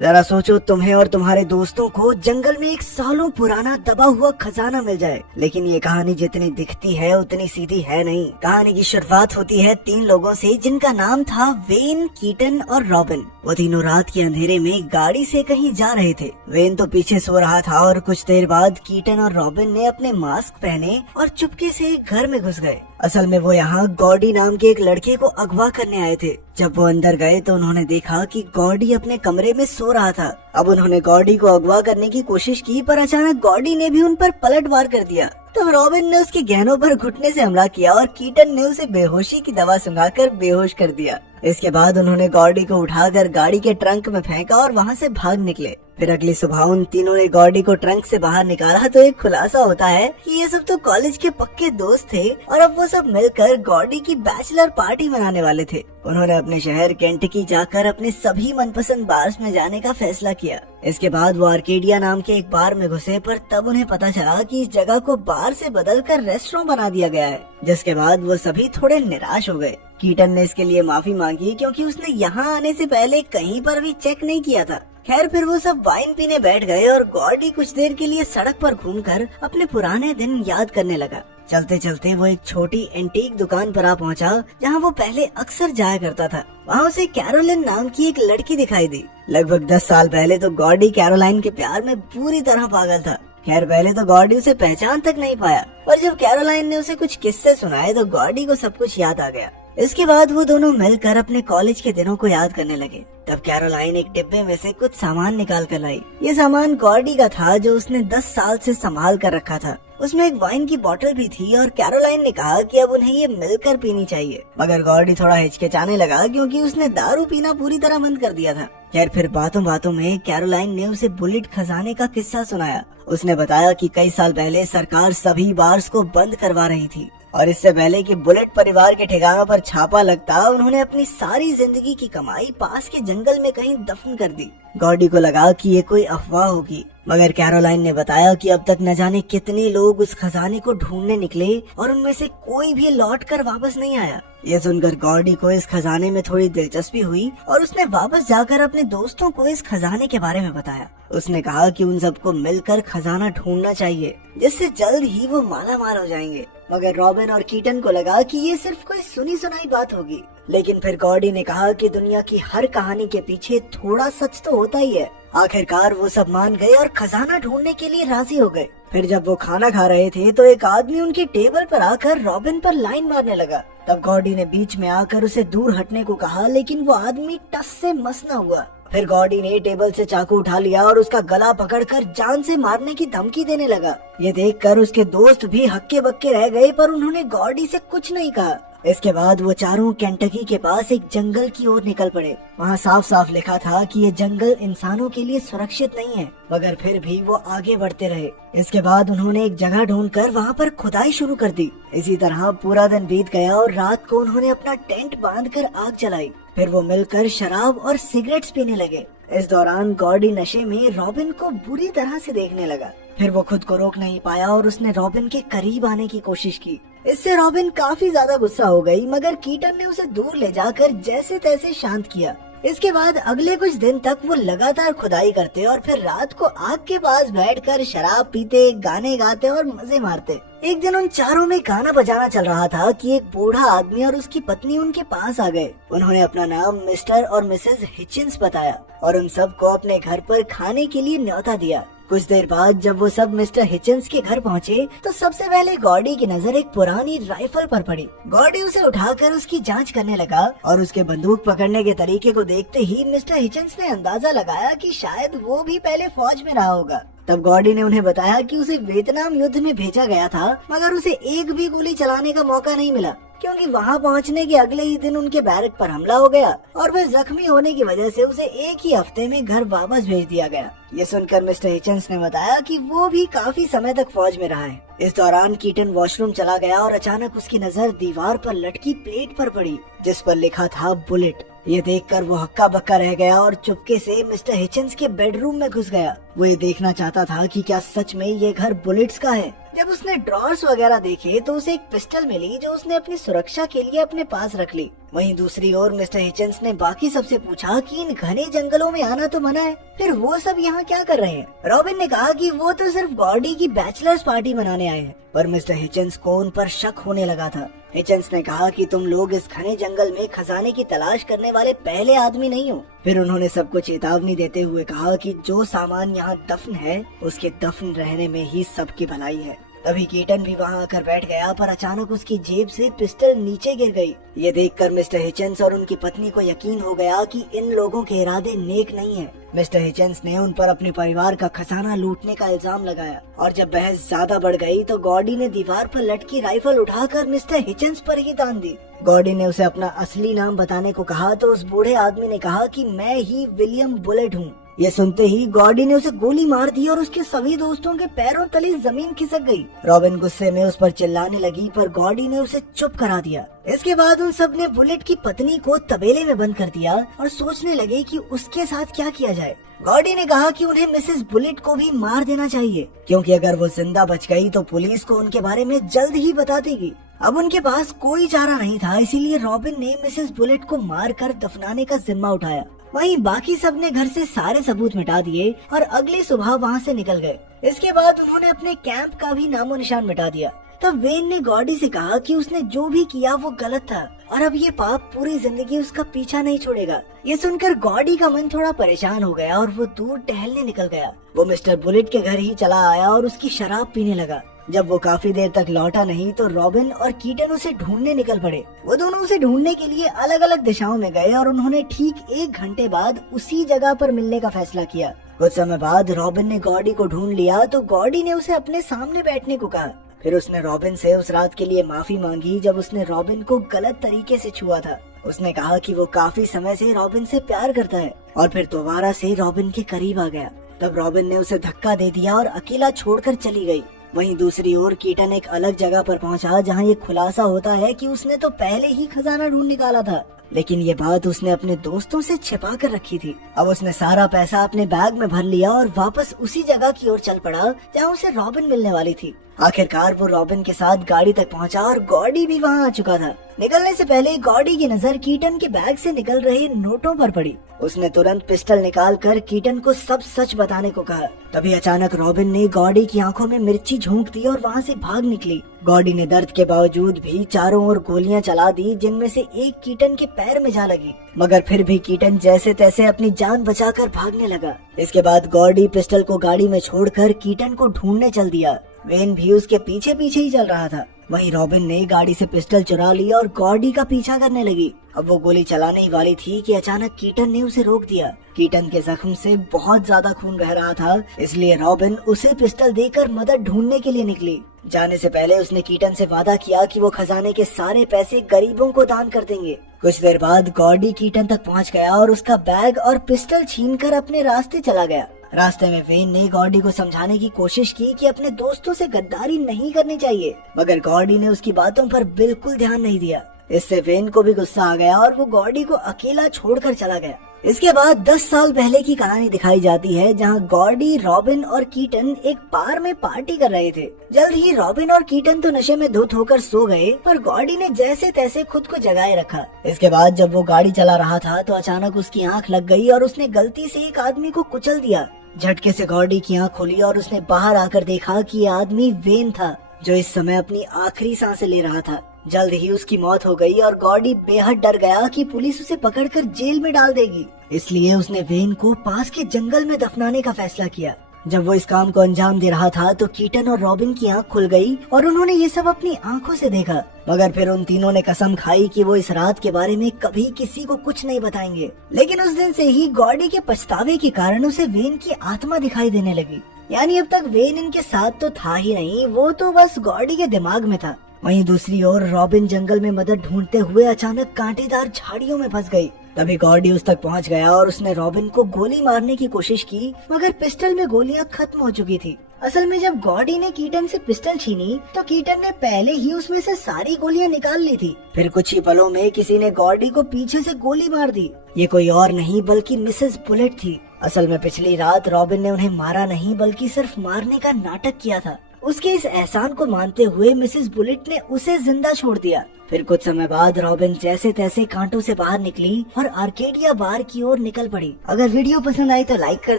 जरा सोचो, तुम्हें और तुम्हारे दोस्तों को जंगल में एक सालों पुराना दबा हुआ खजाना मिल जाए, लेकिन ये कहानी जितनी दिखती है उतनी सीधी है नहीं। कहानी की शुरुआत होती है 3 लोगों से जिनका नाम था वेन, कीटन और रॉबिन। वो तीनों रात के अंधेरे में गाड़ी से कहीं जा रहे थे। वेन तो पीछे सो रहा था और कुछ देर बाद कीटन और रॉबिन ने अपने मास्क पहने और चुपके से एक घर में घुस गए। असल में वो यहाँ गॉडी नाम के एक लड़के को अगवा करने आए थे। जब वो अंदर गए तो उन्होंने देखा कि गॉडी अपने कमरे में सो रहा था। अब उन्होंने गॉडी को अगवा करने की कोशिश की, पर अचानक गॉडी ने भी उन पर पलटवार कर दिया। तब रॉबिन ने उसके गहनों पर घुटने से हमला किया और कीटन ने उसे बेहोशी की दवा सुंघाकर बेहोश कर दिया। इसके बाद उन्होंने गॉडी को उठाकर गाड़ी के ट्रंक में फेंका और वहाँ से भाग निकले। फिर अगली सुबह उन तीनों ने गॉडी को ट्रंक से बाहर निकाला तो एक खुलासा होता है कि ये सब तो कॉलेज के पक्के दोस्त थे और अब वो सब मिलकर गॉडी की बैचलर पार्टी मनाने वाले थे। उन्होंने अपने शहर केंटकी जाकर अपने सभी मनपसंद बार्स में जाने का फैसला किया। इसके बाद वो आर्केडिया नाम के एक बार में घुसे, पर तब उन्हें पता चला कि इस जगह को बार से बदलकर रेस्टोरेंट बना दिया गया है। जिसके बाद वो सभी थोड़े निराश हो गए। कीटन ने इसके लिए माफी मांगी क्योंकि उसने यहाँ आने से पहले कहीं पर भी चेक नहीं किया था। खैर, फिर वो सब वाइन पीने बैठ गए और गॉडी कुछ देर के लिए सड़क पर घूमकर अपने पुराने दिन याद करने लगा। चलते चलते वो एक छोटी एंटीक दुकान पर आ पहुंचा जहां वो पहले अक्सर जाया करता था। वहां उसे कैरोलिन नाम की एक लड़की दिखाई दी। लगभग 10 साल पहले तो गॉडी कैरोलाइन के प्यार में पूरी तरह पागल था। खैर, पहले तो गॉडी उसे पहचान तक नहीं पाया, पर जब कैरोलाइन ने उसे कुछ किस्से सुनाए तो गॉडी को सब कुछ याद आ गया। इसके बाद वो दोनों मिलकर अपने कॉलेज के दिनों को याद करने लगे। तब कैरोलाइन एक डिब्बे में से कुछ सामान निकाल कर लाई। ये सामान गॉडी का था जो उसने 10 साल से संभाल कर रखा था। उसमें एक वाइन की बोतल भी थी और कैरोलाइन ने कहा कि अब उन्हें ये मिलकर पीनी चाहिए, मगर गॉडी थोड़ा हिचकिचाने लगा क्योंकि उसने दारू पीना पूरी तरह बंद कर दिया था। खैर, फिर बातों बातों में कैरोलाइन ने उसे बुलेट खजाने का किस्सा सुनाया। उसने बताया कि कई साल पहले सरकार सभी बार्स को बंद करवा रही थी और इससे पहले कि बुलेट परिवार के ठिकानों पर छापा लगता, उन्होंने अपनी सारी जिंदगी की कमाई पास के जंगल में कहीं दफन कर दी। गॉडी को लगा कि ये कोई अफवाह होगी, मगर कैरोलाइन ने बताया कि अब तक न जाने कितने लोग उस खजाने को ढूंढने निकले और उनमें से कोई भी लौट कर वापस नहीं आया। ये सुनकर गॉडी को इस खजाने में थोड़ी दिलचस्पी हुई और उसने वापस जाकर अपने दोस्तों को इस खजाने के बारे में बताया। उसने कहा कि उन सबको मिलकर खजाना ढूंढना चाहिए, जिससे जल्द ही वो माला माल हो जाएंगे। मगर रॉबिन और कीटन को लगा कि ये सिर्फ कोई सुनी सुनाई बात होगी। लेकिन फिर गॉडी ने कहा कि दुनिया की हर कहानी के पीछे थोड़ा सच तो होता ही है। आखिरकार वो सब मान गए और खजाना ढूंढने के लिए राजी हो गए। फिर जब वो खाना खा रहे थे तो एक आदमी उनकी टेबल पर आकर रॉबिन पर लाइन मारने लगा। तब गॉडी ने बीच में आकर उसे दूर हटने को कहा, लेकिन वो आदमी टस से मस न हुआ। फिर गॉडी ने टेबल से चाकू उठा लिया और उसका गला पकड़कर जान से मारने की धमकी देने लगा। ये देखकर उसके दोस्त भी हक्के बक्के रह गए, पर उन्होंने गॉडी से कुछ नहीं कहा। इसके बाद वो चारों केंटकी के पास एक जंगल की ओर निकल पड़े। वहाँ साफ साफ लिखा था कि ये जंगल इंसानों के लिए सुरक्षित नहीं है, मगर फिर भी वो आगे बढ़ते रहे। इसके बाद उन्होंने एक जगह ढूंढकर वहाँ पर खुदाई शुरू कर दी। इसी तरह पूरा दिन बीत गया और रात को उन्होंने अपना टेंट बांधकर आग जलाई। फिर वो मिलकर शराब और सिगरेट्स पीने लगे। इस दौरान गॉडी नशे में रॉबिन को बुरी तरह से देखने लगा। फिर वो खुद को रोक नहीं पाया और उसने रॉबिन के करीब आने की कोशिश की। इससे रॉबिन काफी ज्यादा गुस्सा हो गई, मगर कीटन ने उसे दूर ले जाकर जैसे तैसे शांत किया। इसके बाद अगले कुछ दिन तक वो लगातार खुदाई करते और फिर रात को आग के पास बैठकर शराब पीते, गाने गाते और मजे मारते। एक दिन उन चारों में गाना बजाना चल रहा था कि एक बूढ़ा आदमी और उसकी पत्नी उनके पास आ गए। उन्होंने अपना नाम मिस्टर और मिसेस हिचिंस बताया और उन सबको अपने घर पर खाने के लिए न्योता दिया। कुछ देर बाद जब वो सब मिस्टर हिचिंस के घर पहुँचे तो सबसे पहले गॉडी की नजर एक पुरानी राइफल पर पड़ी। गॉडी उसे उठाकर उसकी जांच करने लगा और उसके बंदूक पकड़ने के तरीके को देखते ही मिस्टर हिचिंस ने अंदाजा लगाया कि शायद वो भी पहले फौज में रहा होगा। तब गॉडी ने उन्हें बताया कि उसे वियतनाम युद्ध में भेजा गया था, मगर उसे एक भी गोली चलाने का मौका नहीं मिला क्योंकि वहां पहुंचने के अगले ही दिन उनके बैरक पर हमला हो गया और वह जख्मी होने की वजह से उसे एक ही हफ्ते में घर वापस भेज दिया गया। ये सुनकर मिस्टर हिचन्स ने बताया कि वो भी काफी समय तक फौज में रहा है। इस दौरान कीटन वॉशरूम चला गया और अचानक उसकी नजर दीवार पर लटकी प्लेट पर पड़ी जिस पर लिखा था बुलेट। ये देखकर वो हक्का बक्का रह गया और चुपके से मिस्टर हिचन्स के बेडरूम में घुस गया। वो ये देखना चाहता था कि क्या सच में ये घर बुलेट्स का है। जब उसने ड्रॉर्स वगैरह देखे तो उसे एक पिस्टल मिली जो उसने अपनी सुरक्षा के लिए अपने पास रख ली। वहीं दूसरी ओर मिस्टर हिचन्स ने बाकी सबसे पूछा कि इन घने जंगलों में आना तो मना है, फिर वो सब यहाँ क्या कर रहे हैं? रॉबिन ने कहा कि वो तो सिर्फ गॉडी की बैचलर्स पार्टी मनाने आए हैं, पर मिस्टर हिचन्स को उन पर शक होने लगा था। हिचन्स ने कहा कि तुम लोग इस घने जंगल में खजाने की तलाश करने वाले पहले आदमी नहीं हो। फिर उन्होंने सबको चेतावनी देते हुए कहा कि जो सामान यहाँ दफन है उसके दफन रहने में ही सबकी भलाई है। तभी कीटन भी वहाँ आकर बैठ गया, पर अचानक उसकी जेब से पिस्टल नीचे गिर गई। ये देखकर मिस्टर हिचन्स और उनकी पत्नी को यकीन हो गया कि इन लोगों के इरादे नेक नहीं है। मिस्टर हिचन्स ने उन पर अपने परिवार का खजाना लूटने का इल्जाम लगाया और जब बहस ज्यादा बढ़ गई तो गॉडी ने दीवार पर लटकी राइफल उठाकर मिस्टर हिचन्स पर ही तान दी। गॉडी ने उसे अपना असली नाम बताने को कहा तो उस बूढ़े आदमी ने कहा कि मैं ही विलियम बुलेट हूँ। ये सुनते ही गॉडी ने उसे गोली मार दी और उसके सभी दोस्तों के पैरों तले जमीन खिसक गई। रॉबिन गुस्से में उस पर चिल्लाने लगी, पर गॉडी ने उसे चुप करा दिया। इसके बाद उन सब ने बुलेट की पत्नी को तबेले में बंद कर दिया और सोचने लगे कि उसके साथ क्या किया जाए। गॉडी ने कहा कि उन्हें मिसेस बुलेट को भी मार देना चाहिए, क्योंकि अगर वो जिंदा बच गई तो पुलिस को उनके बारे में जल्द ही बता देगी। अब उनके पास कोई चारा नहीं था, इसीलिए रॉबिन ने मिसेस बुलेट को मारकर दफनाने का जिम्मा उठाया। वहीं बाकी सब ने घर से सारे सबूत मिटा दिए और अगली सुबह वहाँ से निकल गए। इसके बाद उन्होंने अपने कैंप का भी नामो निशान मिटा दिया। तब वेन ने गॉडी से कहा कि उसने जो भी किया वो गलत था और अब ये पाप पूरी जिंदगी उसका पीछा नहीं छोड़ेगा। ये सुनकर गॉडी का मन थोड़ा परेशान हो गया और वो दूर टहलने निकल गया। वो मिस्टर बुलेट के घर ही चला आया और उसकी शराब पीने लगा। जब वो काफी देर तक लौटा नहीं तो रॉबिन और कीटन उसे ढूंढने निकल पड़े। वो दोनों उसे ढूंढने के लिए अलग अलग दिशाओं में गए और उन्होंने ठीक 1 घंटे बाद उसी जगह पर मिलने का फैसला किया। कुछ समय बाद रॉबिन ने गॉडी को ढूंढ लिया तो गॉडी ने उसे अपने सामने बैठने को कहा। फिर उसने रॉबिन से उस रात के लिए माफी मांगी जब उसने रॉबिन को गलत तरीके से छुआ था। उसने कहा कि वो काफी समय से रॉबिन से प्यार करता है और फिर दोबारा से रॉबिन के करीब आ गया। तब रॉबिन ने उसे धक्का दे दिया और अकेला छोड़कर चली गई। वहीं दूसरी ओर कीटन एक अलग जगह पर पहुंचा जहां ये खुलासा होता है कि उसने तो पहले ही खजाना ढूंढ निकाला था, लेकिन ये बात उसने अपने दोस्तों से छिपा कर रखी थी। अब उसने सारा पैसा अपने बैग में भर लिया और वापस उसी जगह की ओर चल पड़ा जहां उसे रॉबिन मिलने वाली थी। आखिरकार वो रॉबिन के साथ गाड़ी तक पहुंचा और गॉडी भी वहां आ चुका था। निकलने से पहले गॉडी की नजर कीटन के बैग से निकल रहे नोटों पर पड़ी। उसने तुरंत पिस्टल निकालकर कीटन को सब सच बताने को कहा। तभी अचानक रॉबिन ने गॉडी की आंखों में मिर्ची झोंक दी और वहां से भाग निकली। गॉडी ने दर्द के बावजूद भी चारों ओर गोलियां चला दी, जिनमें से एक कीटन के पैर में जा लगी, मगर फिर भी कीटन जैसे तैसे अपनी जान बचाकर भागने लगा। इसके बाद गॉडी पिस्टल को गाड़ी में छोड़कर कीटन को ढूंढने चल दिया। वेन भी उसके पीछे पीछे ही चल रहा था। वहीं रॉबिन ने गाड़ी से पिस्टल चुरा ली और गॉडी का पीछा करने लगी। अब वो गोली चलाने ही वाली थी कि अचानक कीटन ने उसे रोक दिया। कीटन के जख्म से बहुत ज्यादा खून बह रहा था, इसलिए रॉबिन उसे पिस्टल देकर मदद ढूंढने के लिए निकली। जाने से पहले उसने कीटन से वादा किया कि वो खजाने के सारे पैसे गरीबों को दान कर देंगे। कुछ देर बाद गॉडी कीटन तक पहुंच गया और उसका बैग और पिस्टल छीनकर अपने रास्ते चला गया। रास्ते में वेन ने गॉडी को समझाने की कोशिश की कि अपने दोस्तों से गद्दारी नहीं करनी चाहिए, मगर गॉडी ने उसकी बातों पर बिल्कुल ध्यान नहीं दिया। इससे वेन को भी गुस्सा आ गया और वो गॉडी को अकेला छोड़कर चला गया। इसके बाद 10 साल पहले की कहानी दिखाई जाती है, जहां गॉडी, रॉबिन और कीटन एक बार में पार्टी कर रहे थे। जल्द ही रॉबिन और कीटन तो नशे में धुत होकर सो गए, पर गॉडी ने जैसे तैसे खुद को जगाए रखा। इसके बाद जब वो गाड़ी चला रहा था तो अचानक उसकी आंख लग गई और उसने गलती से एक आदमी को कुचल दिया। झटके से गॉडी की आंख खुली और उसने बाहर आकर देखा कि ये आदमी वेन था, जो इस समय अपनी आखिरी सांसें ले रहा था। जल्द ही उसकी मौत हो गई और गॉडी बेहद डर गया कि पुलिस उसे पकड़कर जेल में डाल देगी। इसलिए उसने वेन को पास के जंगल में दफनाने का फैसला किया। जब वो इस काम को अंजाम दे रहा था तो कीटन और रॉबिन की आंख खुल गई और उन्होंने ये सब अपनी आंखों से देखा, मगर फिर उन तीनों ने कसम खाई कि वो इस रात के बारे में कभी किसी को कुछ नहीं बताएंगे। लेकिन उस दिन से ही गॉडी के पछतावे के कारण उसे वेन की आत्मा दिखाई देने लगी। यानी अब तक वेन इनके साथ तो था ही नहीं, वो तो बस गॉडी के दिमाग में था। वहीं दूसरी ओर रॉबिन जंगल में मदद ढूंढते हुए अचानक कांटेदार झाड़ियों में फंस गई। तभी गॉडी उस तक पहुंच गया और उसने रॉबिन को गोली मारने की कोशिश की, मगर पिस्टल में गोलियां खत्म हो चुकी थी। असल में जब गॉडी ने कीटन से पिस्टल छीनी तो कीटन ने पहले ही उसमें से सारी गोलियां निकाल ली थी। फिर कुछ ही पलों में किसी ने गॉडी को पीछे से गोली मार दी। ये कोई और नहीं बल्कि मिसेस बुलेट थी। असल में पिछली रात रॉबिन ने उन्हें मारा नहीं बल्कि सिर्फ मारने का नाटक किया था। उसके इस एहसान को मानते हुए मिसेस बुलेट ने उसे जिंदा छोड़ दिया। फिर कुछ समय बाद रॉबिन जैसे तैसे कांटों से बाहर निकली और आर्केडिया बार की ओर निकल पड़ी। अगर वीडियो पसंद आई तो लाइक कर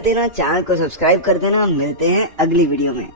देना, चैनल को सब्सक्राइब कर देना। मिलते हैं अगली वीडियो में।